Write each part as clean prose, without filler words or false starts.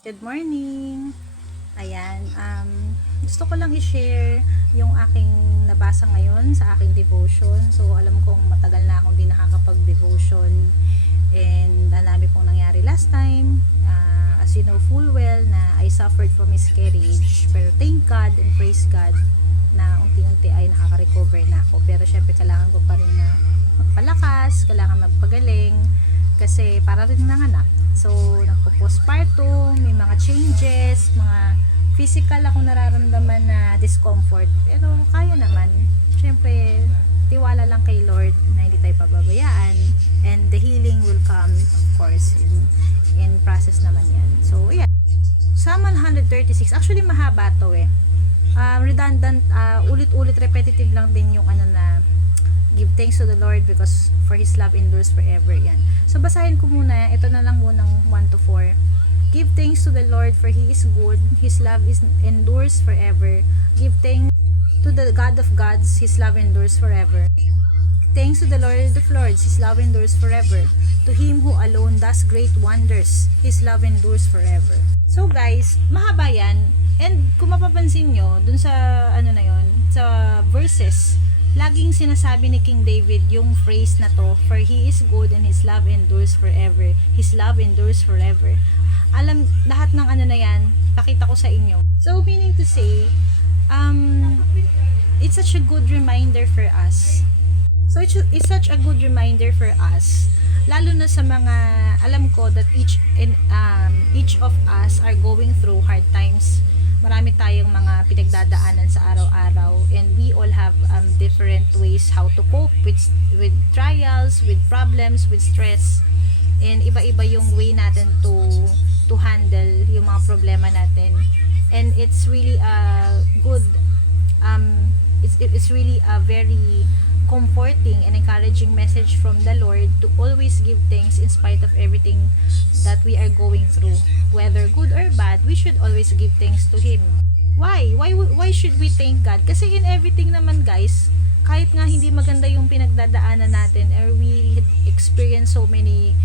Good morning! Ayan, gusto ko lang i-share yung aking nabasa ngayon sa aking devotion. So, alam kong matagal na akong di nakakapag-devotion and ang dami pong nangyari last time. As you know full well na I suffered from miscarriage. Pero thank God and praise God na unti-unti ay nakaka-recover na ako. Pero syempre kailangan ko pa rin na magpalakas, kailangan magpagaling kasi para rin nanganak. So, nagpo-postpartum, may mga changes, mga physical ako nararamdaman na discomfort. Pero kaya naman. Siyempre, tiwala lang kay Lord na hindi tayo pababayaan. And the healing will come, of course, in process naman yan. So, yeah. Psalm 136, actually mahaba to eh. Redundant, ulit-ulit repetitive lang din yung ano na give thanks to the Lord because for His love endures forever. Yan. So, basahin ko muna. Ito na lang munang 1 to 4. Give thanks to the Lord for He is good. His love endures forever. Give thanks to the God of gods. His love endures forever. Thanks to the Lord of lords. His love endures forever. To Him who alone does great wonders. His love endures forever. So guys, mahaba yan. And kung mapapansin nyo, dun sa ano na yon, sa verses, laging sinasabi ni King David yung phrase na to, for He is good and His love endures forever. His love endures forever. Alam, lahat ng ano na yan, pakita ko sa inyo. So, meaning to say, it's such a good reminder for us. So, it's such a good reminder for us. Lalo na sa mga, alam ko that each of us are going through hard times. Marami tayong mga pinagdadaanan sa araw-araw and we all have different ways how to cope with trials, with problems, with stress, and iba-iba yung way natin to handle yung mga problema natin. And it's really a good it's really a very comforting and encouraging message from the Lord to always give thanks in spite of everything that we are going through. Whether good or bad, we should always give thanks to Him. Why? Why should we thank God? Kasi in everything naman guys, kahit nga hindi maganda yung pinagdadaanan natin or we experience so many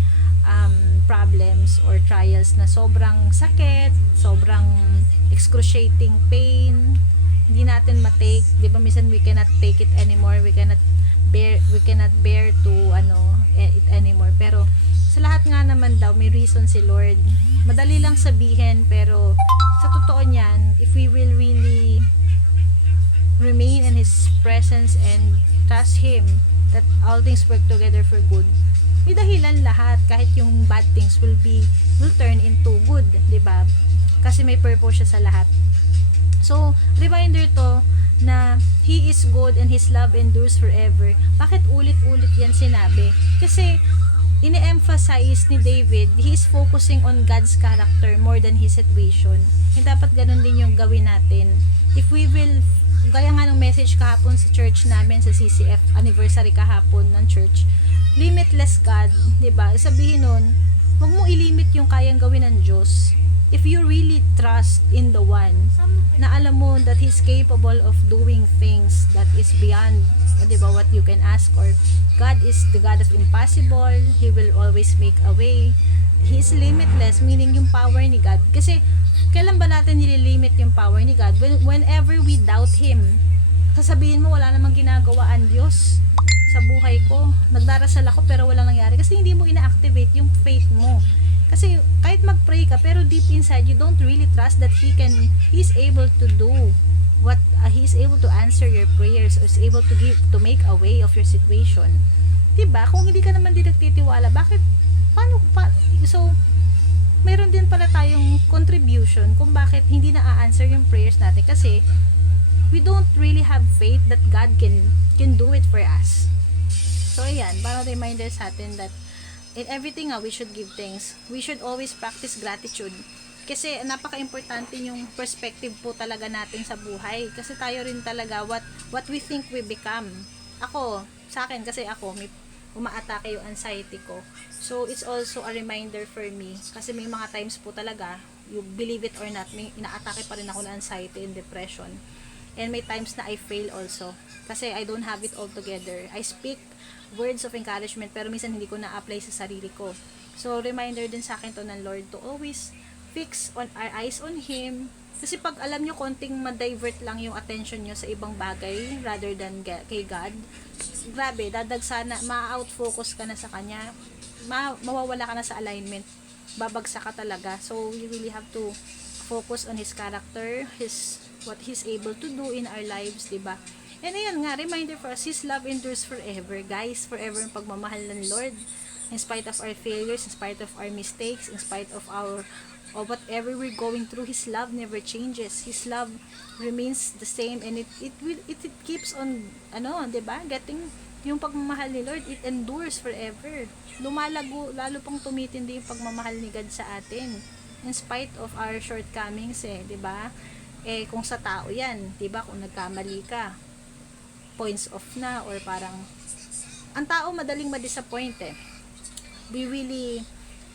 problems or trials na sobrang sakit, sobrang excruciating pain, hindi natin matake, 'di ba? Minsan we cannot take it anymore, we cannot bear to it anymore. Pero sa lahat nga naman daw may reason si Lord. Madali lang sabihin pero sa totoo niyan, if we will really remain in His presence and trust Him that all things work together for good, may dahilan lahat. Kahit yung bad things will turn into good, 'di ba? Kasi may purpose siya sa lahat. So, reminder to na He is good and His love endures forever. Bakit ulit-ulit yan sinabi? Kasi ine-emphasize ni David, he is focusing on God's character more than his situation. And dapat ganun din yung gawin natin. If we will, gaya nga ng message kahapon sa church namin, sa CCF anniversary kahapon ng church, limitless God, 'di ba? Sabihin nun, wag mo ilimit yung kayang gawin ng Diyos. If you really trust in the one na alam mo that He's capable of doing things that is beyond, diba, what you can ask, or God is the God of impossible, He will always make a way. He's limitless, meaning yung power ni God. Kasi kailan ba natin nililimit yung power ni God? Whenever we doubt Him, sasabihin mo wala namang ginagawa ang Diyos sa buhay ko, nagdarasal ako pero walang nangyari kasi hindi mo ina-activate yung faith mo. Kasi kahit mag-pray ka pero deep inside you don't really trust that He's able to do what He is able to answer your prayers or is able to make a way of your situation. 'Di ba? Kung hindi ka naman din nagtitiwala, so mayroon din pala tayong contribution kung bakit hindi na-answer yung prayers natin kasi we don't really have faith that God can do it for us. So ayan, para reminder sa atin that in everything we should give thanks. We should always practice gratitude. Kasi napaka-importante yung perspective po talaga natin sa buhay. Kasi tayo rin talaga what we think we become. Ako, sa akin kasi may umaatake yung anxiety ko. So it's also a reminder for me. Kasi may mga times po talaga, you believe it or not, may inaatake pa rin ako ng anxiety and depression. And may times na I fail also. Kasi I don't have it all together. I speak words of encouragement pero minsan hindi ko na-apply sa sarili ko. So, reminder din sa akin to ng Lord to always fix on our eyes on Him. Kasi pag alam nyo, konting ma-divert lang yung attention nyo sa ibang bagay rather than kay God, grabe, dadagsana, ma-out-focus ka na sa Kanya, mawawala ka na sa alignment, babagsak ka talaga. So, you really have to focus on His character, what He's able to do in our lives, diba? And ayun nga, reminder for us, His love endures forever, guys. Forever ang pagmamahal ng Lord. In spite of our failures, in spite of our mistakes, in spite of whatever we're going through, His love never changes. His love remains the same, and it keeps on, diba? Getting yung pagmamahal ni Lord, it endures forever. Lumalago, lalo pang tumitindi yung pagmamahal ni God sa atin. In spite of our shortcomings, diba? Kung sa tao yan, diba? Kung nagkamali ka, points off na, or parang, ang tao madaling ma-disappoint We really,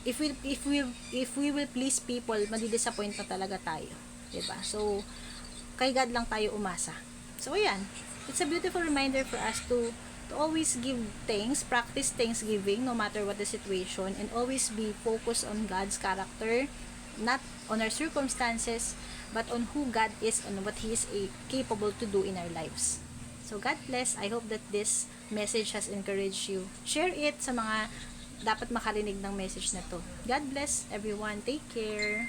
if we will please people, madi-disappoint na talaga tayo, 'di ba? So kay God lang tayo umasa. So ayan, it's a beautiful reminder for us to always give thanks, practice thanksgiving no matter what the situation, and always be focused on God's character, not on our circumstances, but on who God is and what He is capable to do in our lives. So God bless. I hope that this message has encouraged you. Share it sa mga dapat makarinig ng message na to. God bless everyone. Take care.